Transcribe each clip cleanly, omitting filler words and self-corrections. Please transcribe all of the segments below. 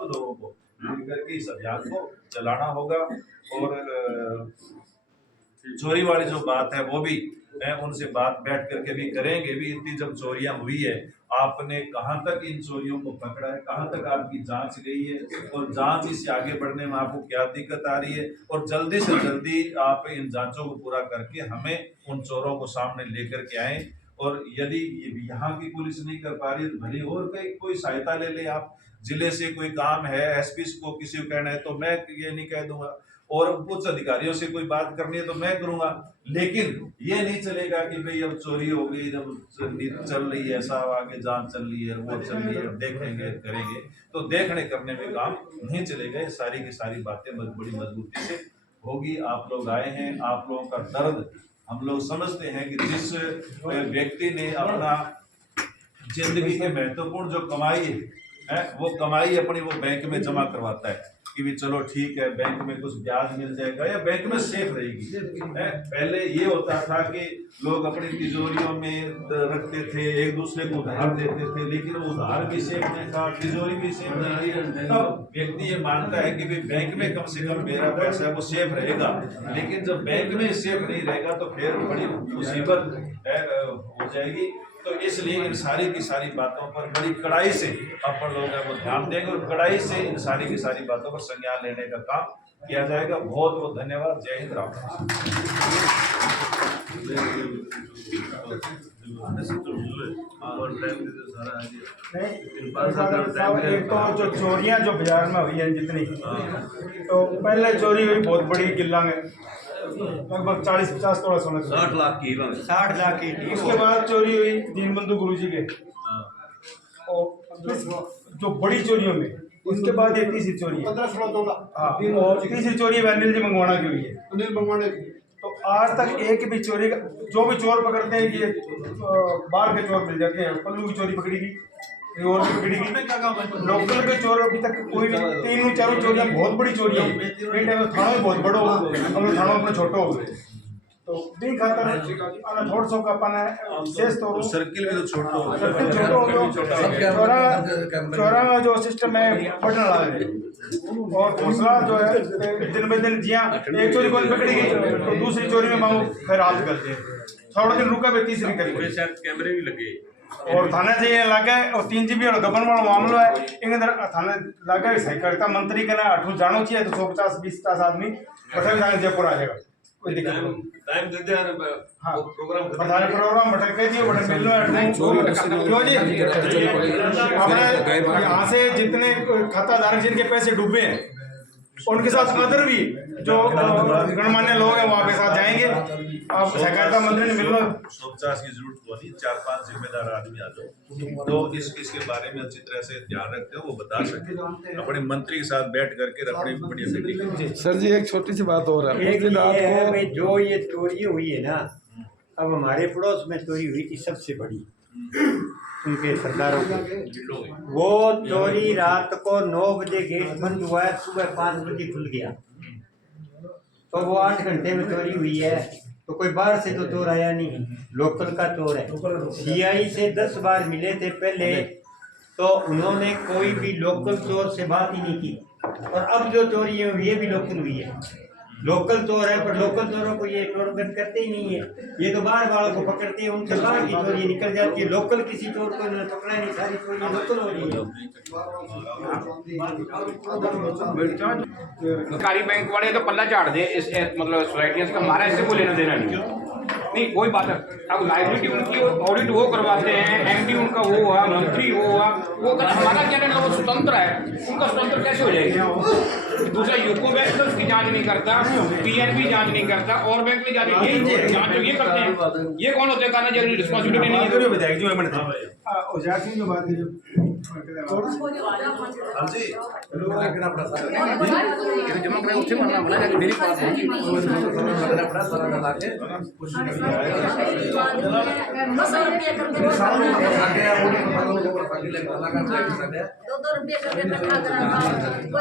सब लोगों को मिलकर के इस अभियान को चलाना होगा। और चोरी वाली जो बात है वो भी उनसे बात बैठ करके भी करेंगे भी। इतनी जब चोरियां हुई है, आपने कहां तक इन चोरियों को पकड़ा है, कहां तक आपकी जांच गई है, और जांच इससे आगे बढ़ने में आपको क्या दिक्कत आ रही है, और जल्दी से जल्दी आप इन जांचों को पूरा करके हमें उन चोरों को सामने लेकर के आए। और यदि यहाँ की पुलिस नहीं कर पा रही तो भली और कोई सहायता ले ले आप। जिले से कोई काम है, एसपी को किसी को कहना है तो मैं ये नहीं कह दूंगा, और उच्च अधिकारियों से कोई बात करनी है तो मैं करूंगा। लेकिन ये नहीं चलेगा कि भाई अब चोरी हो गई, जब चल रही है, ऐसा आगे जांच चल रही है, वो चल रही है, देखेंगे करेंगे, तो देखने करने में काम नहीं चलेगा। ये सारी की सारी बातें बड़ी मजबूती से होगी। आप लोग आए हैं, आप लोगों का दर्द हम लोग समझते हैं कि जिस व्यक्ति ने अपना जिंदगी के महत्वपूर्ण जो कमाई है वो कमाई अपनी वो बैंक में जमा करवाता है कि भी चलो ठीक है, बैंक में कुछ ब्याज मिल जाएगा या बैंक में सेफ रहेगी। पहले ये होता था कि लोग अपनी तिजोरियों में रखते थे, एक दूसरे को उधार देते थे, लेकिन उधार भी सेफ नहीं था, तिजोरी भी सेफ नहीं थी। तब व्यक्ति ये मानता है कि भाई बैंक में कम से कम मेरा पैसा है वो सेफ रहेगा। लेकिन जब बैंक में सेफ नहीं रहेगा तो फिर बड़ी मुसीबत हो जाएगी। तो इसलिए इन सारी की सारी बातों पर बड़ी कड़ाई से अपन लोग वो ध्यान देंगे, और कड़ाई से इन सारी की सारी बातों पर संज्ञान लेने का काम किया जाएगा। बहुत बहुत धन्यवाद। जय हिंद। राम। एक तो जो चोरियां जो बाजार में हुई है जितनी, तो पहले चोरी हुई बहुत बड़ी किला में लगभग 40-50 तोला सोना, 60 लाख की। उसके बाद चोरी हुई दीनबंधु गुरुजी के, और जो बड़ी चोरियों में उसके बाद ये तीसरी चोरी है 15-16 तोला। और तीसरी चोरी अनिल जी मंगवाना की हुई है। अनिल मंगवाने की। तो आज तक एक भी चोरी का, जो भी चोर पकड़ते हैं ये बाहर के चोर मिल जाते हैं। पल्लू की चोरी पकड़ी गई, और भी पकड़ी गई। लोकल के चोर अभी तक कोई 3-4 चोरियां बहुत बड़ी चोरियां थानों में बहुत बड़ो, हम थानों में छोटो हो गए। तो भी खातर थोड़ा सो का पाना शेष तो सर्किल में तो छोटा हो चौरा में जो सिस्टम है बढ़ने लगा है, और हौसला जो है दिन ब दिन जिया एक चोरी को पकड़ी गई तो दूसरी चोरी में मांगो फिर हाथ करते हैं, थोड़ा दिन रुका भी तीसरी करी। कैमरे भी लगे और थाने से ये लगे, और 3 GB और गबन वाला मामला है इन अंदर थाने लगे सहकारिता मंत्री के ना अठू जानो चाहिए तो 150-20 आदमी बठल थाने जयपुर आ जाएगा, कोई दिक्कत नहीं। टाइम देते हैं प्रोग्राम प्रोग्राम बटन कह दियो, बटन मिल क्यों जी अपने यहाँ से जितने खाताधारक जिनके पैसे डूबे हैं उनके साथ अदर भी जो गणमान्य लोग हैं वहाँ पे साथ जाएंगे। आप सहकारिता मंत्री ने मिलना 150 की जरूरत को नहीं, 4-5 जिम्मेदार आदमी आ जाओ तो इसके बारे में अच्छी तरह से ध्यान रखते हो, वो बता सके अपने मंत्री के साथ बैठ करके अपनी बढ़िया मीटिंग। सर जी एक छोटी सी बात हो रहा है, एक ये है भाई जो ये चोरी हुई है ना, अब हमारे पड़ोस में चोरी हुई थी सबसे बड़ी उनके सरदारों की, वो चोरी रात को 9 बजे गेट बंद हुआ है, सुबह 5 बजे खुल गया, तो वो 8 घंटे में चोरी हुई है। तो कोई बाहर से तो चोर आया नहीं, लोकल का चोर है। CI से 10 बार मिले थे पहले, तो उन्होंने कोई भी लोकल चोर से बात ही नहीं की, और अब जो चोरी है ये भी लोकल हुई है। लोकल चोर है पर लोकल चोरों को ये टोरगट करते ही नहीं है, ये तो बाहर वालों को पकड़ते हैं, उनके बाहर की चोरी निकल जाती है। लोकल किसी चोर को इन्होंने पकड़ा नहीं, सारी चोरी लोकल हो रही है। सरकारी बैंक वाले तो पल्ला झाड़ दे इस मतलब सोसाइटियों का, हमारा इससे कोई लेना देना नहीं कोई बात है। अब लाइबिलिटी उनकी ऑडिट वो करवाते हैं, MD उनका वो हुआ, मंत्री वो हुआ, वो हमारा क्या रहना, वो स्वतंत्र है, उनका स्वतंत्र कैसे हो जाएगी। दूसरा यूको बैंक तो उसकी जांच नहीं करता, PNB जांच नहीं करता, और बैंक में जांच जांच ये करते हैं, ये कौन होते हैं, जरूरी रिस्पॉन्सिबिलिटी नहीं है। जमा कराए उसे मानना बना जाके मेरे पास है कोई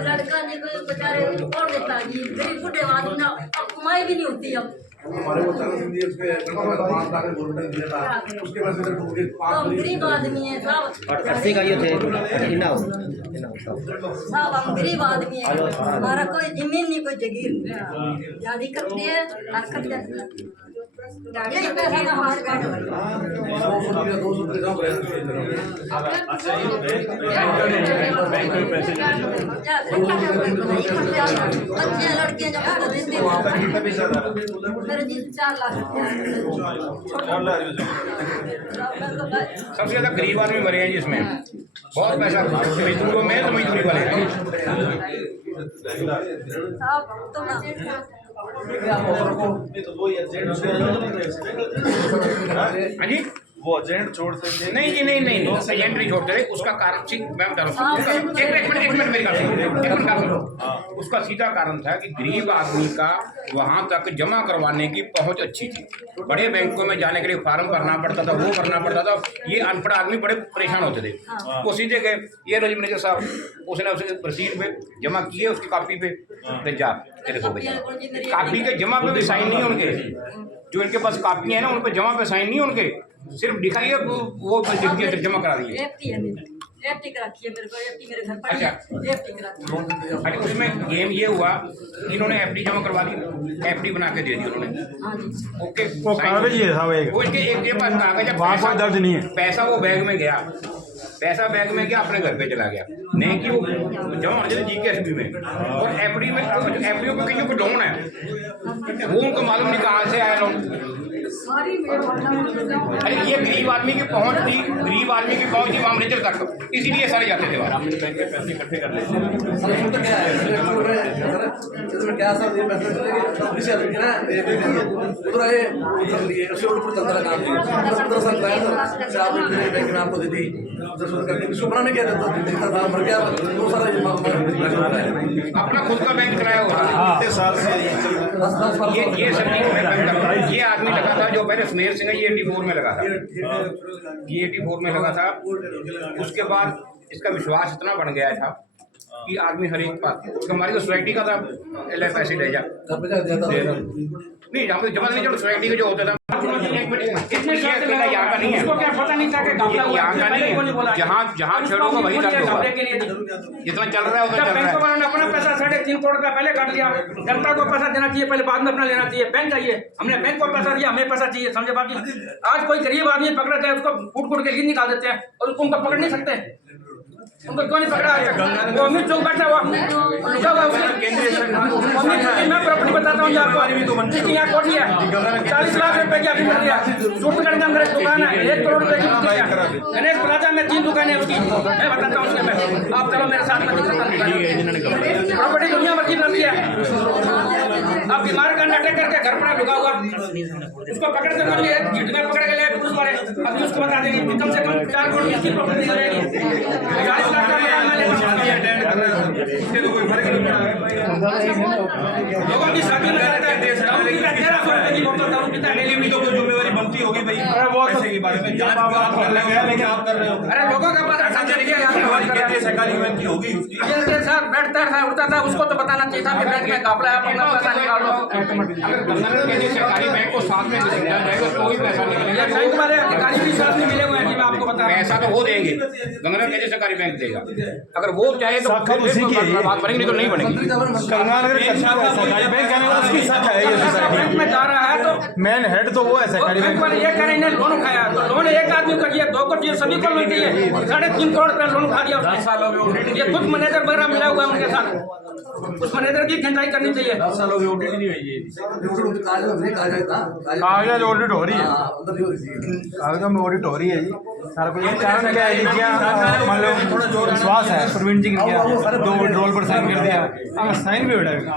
लड़का नहीं, कोई बेचारे कौन देता जी, गरीब बूढ़े आदमी ना कमाई भी नहीं होती। अब हमारे वो चरण सिंह जी उसके 5 लाख गवर्नमेंट ने दिया था, उसके बाद फिर उनके 5 गरीब आदमी है साहब। 80 का ये थे साहब हम गरीब आदमी है, हमारा कोई जमीन नहीं कोई जगीर नहीं, शादी करती है हरकत करती है, यही पैसा ना हमारे पास। 200 रुपये कम अच्छा ये बैंक में पैसे बच्चे लड़के जो खाना देते हैं कितना पैसा था? मेरे जी 4 लाख सबसे ज्यादा गरीब आदमी मरे हैं जी इसमें, बहुत पैसा मजदूरों में तो मजदूरी वाले हैं। साहब तो ना तो वो एजेंट हाँ जी, वो एजेंट छोड़ सकते नहीं जी, नहीं नहीं एजेंट नहीं छोड़ते थे, उसका कारण ठीक मैं बता रहा हूँ, एक मिनट मेरी बात सुनो। उसका सीधा कारण था कि गरीब आदमी का वहाँ तक जमा करवाने की पहुँच अच्छी थी, बड़े बैंकों में जाने के लिए फार्म भरना पड़ता था, वो करना पड़ता था, ये अनपढ़ आदमी बड़े परेशान होते थे। वो सीधे गए, ये रजी मैनेजर साहब उसने उसे रसीद पे जमा किए, उसकी कॉपी पे फिर जा तेरे को कॉपी के जमा पे भी साइन नहीं है उनके, जो इनके पास कापियाँ हैं ना उन पर जमा पे साइन नहीं है उनके, सिर्फ दिखाइए वो जमा करा दिए। एफटी है मेरे, एफटी करा रखी है मेरे को, एफटी मेरे घर पर अच्छा। एफटी करा रखी है। अरे उसमें गेम ये हुआ, इन्होंने एफडी जमा करवा दी, एफडी बना के दे दी उन्होंने, हाँ जी ओके वो कागज ही है साहब एक, वो इसके एक के पास कागज है, वहाँ कोई दर्ज नहीं है। पैसा वो बैग में गया, पैसा बैग में गया अपने घर पे चला गया, नहीं कि वो जमा होना चाहिए जीकेएसबी में, और एफडी में एफडी पे कहीं कोई लोन है, वो उनको मालूम नहीं कहाँ से आया लोन। अरे ये गरीब आदमी की पहुंच थी, गरीब आदमी की पहुंच थी वहाँ मैनेजर तक, इसीलिए सारे जाते थे वहाँ। बैंक के पैसे इकट्ठे कर लेते हैं। इसमें तो क्या है, इसमें क्या सब ये पैसे पुलिस है ना, उधर आए उधर लिए उससे ऊपर चलता रहा काम, 10 साल पहले से आप बैंक में आपको दे दी 10 साल करके इसको बनाने क्या देता था, मर गया वो सारा अपना खुद का बैंक चलाया हुआ कितने साल से ये चल रहा है? ये सब नहीं मैं बैंक करता हूँ। ये आदमी लगा था जो पहले सुमेर सिंह है, ये 84 में लगा था, ये 84 में लगा था। उसके बाद इसका विश्वास इतना बढ़ गया था कि आदमी हर एक पास, हमारी तो सोसाइटी का था, ले पैसे ले जा नहीं, जहाँ पे जमा नहीं, जो सोसाइटी का जो होता था यहाँ का नहीं है, उसको क्या पता नहीं था कि घपला हुआ, यहाँ का नहीं है, जहाँ छेड़ोगा वही दर्द होगा, जितना चल रहा है उतना चल रहा बैंक है। वालों ने अपना पैसा 3.5 करोड़ रुपया पहले काट लिया, जनता को पैसा देना चाहिए पहले, बाद में अपना लेना चाहिए। बैंक चाहिए, हमने बैंक को पैसा दिया, हमें पैसा चाहिए, समझे बात। आज कोई गरीब आदमी पकड़ा जाए उसको कूट के लीड निकाल देते हैं, और उसको उनको पकड़ नहीं सकते, उनको क्यों नहीं पकड़ा? वो अमित चौक बैठा हुआ मैं प्रॉपर्टी बताता हूँ आपको, जिसकी यहाँ कोठी है 40 लाख रुपए की अभी मिल रही है, सूरतगढ़ के अंदर एक दुकान है 1 करोड़ रुपए की बिक्री है, गणेश प्लाजा में 3 दुकानें हैं उसकी, मैं बताता हूँ उसके में, आप चलो मेरे साथ में। प्रॉपर्टी दुनिया भर की रखी है, आप बीमार का नाटक करके घर पर लुका हुआ, उसको पकड़ के कर लिए, झिटकर पकड़ के ले पुलिस वाले, अभी उसको बता देंगे कि कम से कम 4 करोड़ की प्रॉपर्टी मिलेगी, 40 लाख का मकान मैं लोगों की शादी में जाता है 1300 रुपए की बोतल दारू पीता है डेली में, तो कोई जिम्मेवारी बनती होगी भाई। अरे वो पैसे के बारे में जांच आप कर रहे हैं, लेकिन आप कर रहे हो, अरे लोगों का पता समझ नहीं है, हमारी केंद्रीय सरकारी बैंक की होगी उसकी, ये सर बैठता था उठता था, उसको तो बताना चाहिए था कि बैंक में घपला है, अपना पैसा निकाल लो। अगर गंगानगर के सरकारी बैंक को साथ में निकाल जाएगा तो कोई पैसा निकलेगा, ये बैंक वाले अधिकारी भी साथ में मिले हुए हैं जी, मैं आपको बता रहा हूँ। पैसा तो वो देंगे, गंगानगर के सरकारी बैंक देगा, अगर वो चाहे तो शाखा उसी की है, बात बनेगी, नहीं तो नहीं बनेगी। गंगानगर सरकारी बैंक है ना, उसकी शाखा है ये सोसाइटी बैंक में जा रहा है तो मेन हेड तो वो है सरकारी बैंक बैंक। वाले ये कह रहे हैं लोन उठाया, तो लोन एक आदमी को दिया, 2 को दिए, सभी को मिलती है, 3.5 करोड़ रुपया लोन उठा दिया उसने। ये खुद मैनेजर वगैरह मिला हुआ है उनके साथ, उस मैनेजर की खिंचाई करनी चाहिए। कागज ऑडिट हो रही है, कागजों में ऑडिट हो रही है जी सारा कुछ। कारण क्या है जी, क्या मान लो विश्वास है प्रवीण जी ने किया, 2 विड्रॉल पर साइन कर दिया, अब साइन भी हो जाएगा।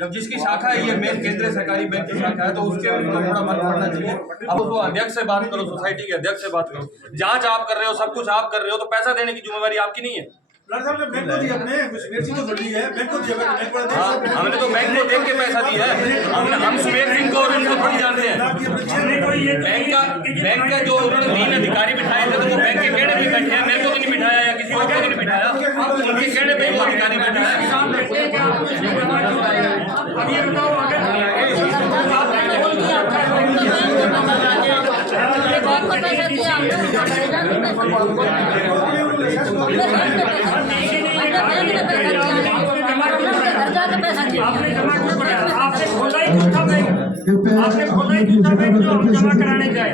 जब जिसकी शाखा है ये मेन केंद्रीय सरकारी बैंक की शाखा है, तो उसके भी तो थोड़ा मन पड़ना चाहिए। अब उसको अध्यक्ष से बात करो, सोसाइटी के अध्यक्ष से बात करो, जांच आप कर रहे हो, सब कुछ आप कर रहे हो, तो पैसा देने की जिम्मेवारी आपकी नहीं है। बैंक को दिया अपने कुछ मेरी तो जरूरी है, बैंक को दिया, बैंक को हाँ, हमने तो बैंक को देख के पैसा दिया है, हम सुमेर सिंह को और उनको थोड़ी जानते हैं। बैंक का जो उन्होंने 3 अधिकारी बिठाए थे, तो वो बैंक के केड़े भी बैठे हैं, मेरे को तो नहीं बिठाया या किसी और को तो नहीं बिठाया, उनके केड़े पे वो अधिकारी बैठा है। पैसा दिया हमने आपने खोला ही झूठा बैंक, आपने खोला ही झूठा बैंक जो हम जमा कराने जाए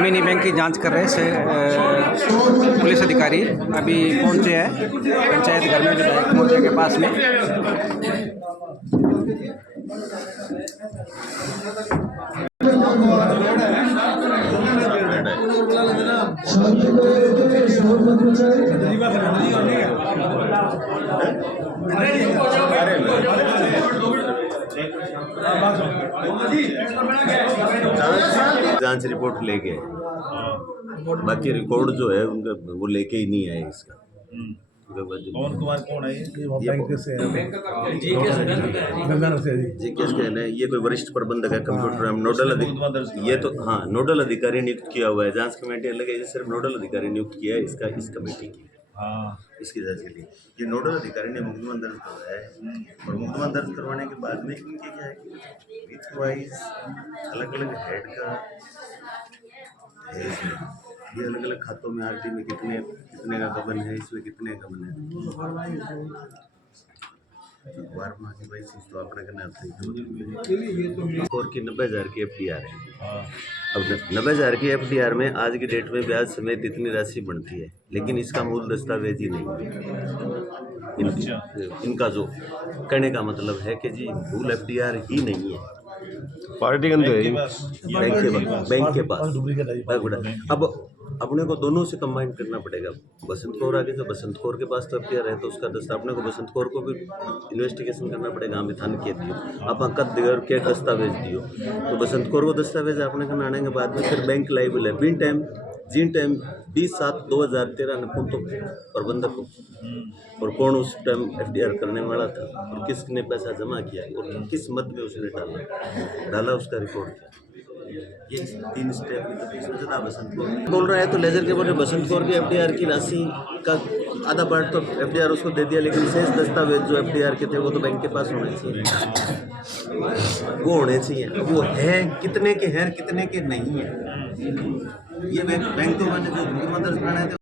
मिनी बैंक की जांच कर रहे पुलिस अधिकारी अभी पहुंचे हैं पंचायत घर में विधायक मोर्चा के पास में। जांच रिपोर्ट लेके बाकी रिकॉर्ड जो है उनका वो लेके ही नहीं आए इसका। पवन कुमार कौन है जीकेएस के है ये कोई वरिष्ठ प्रबंधक है कंप्यूटर नोडल अधिकारी। ये तो हाँ नोडल अधिकारी नियुक्त किया हुआ है, जांच कमेटी अलग है, ये सिर्फ नोडल अधिकारी नियुक्त किया है इसका इस कमेटी की इसकी जांच के लिए। ये नोडल अधिकारी ने मुकदमा दर्ज करवाया है और मुकदमा दर्ज करवाने के बाद में इनके क्या है विथ वाइज अलग अलग हेड का है इसमें, ये अलग अलग खातों में आरटी में कितने का गबन है, इसमें कितने गबन है बार माह की भाई चीज तो आपने करना और की 90,000 की FDR है। अब 90,000 की FDR में आज की डेट में ब्याज समेत इतनी राशि बनती है, लेकिन इसका मूल दस्तावेज ही नहीं है। इनका जो कहने का मतलब है कि जी मूल FDR ही नहीं है, पार्टी के अंदर बैंक के पास। अब अपने को दोनों से कंबाइन करना पड़ेगा। बसंत कौर आगे जो बसंत कौर के पास तो FDR है तो उसका दस्ता अपने को बसंत कौर को भी इन्वेस्टिगेशन करना पड़ेगा। हमें थान के दियो आप कद दिगर के दस्तावेज दियो तो बसंत कौर को दस्तावेज आपने को आने के बाद में फिर बैंक लाइबल है। बिन टाइम जिन टाइम 20/7/2013 ने तो प्रबंधक को और कौन उस टाइम FDR करने वाला था और किसने पैसा जमा किया और किस मद में उसने डाला उसका रिकॉर्ड किया। ये 3 स्टेप बसंत कौर बोल रहा है तो लेजर के बोले बसंत कौर के FDR की राशि का आधा पार्ट तो FDR उसको दे दिया, लेकिन शेष दस्तावेज जो FDR के थे वो तो बैंक के पास होने चाहिए, वो होने चाहिए। वो है कितने के हैं कितने के नहीं है, ये बैंक तो मैंने जो मदद बनाए थे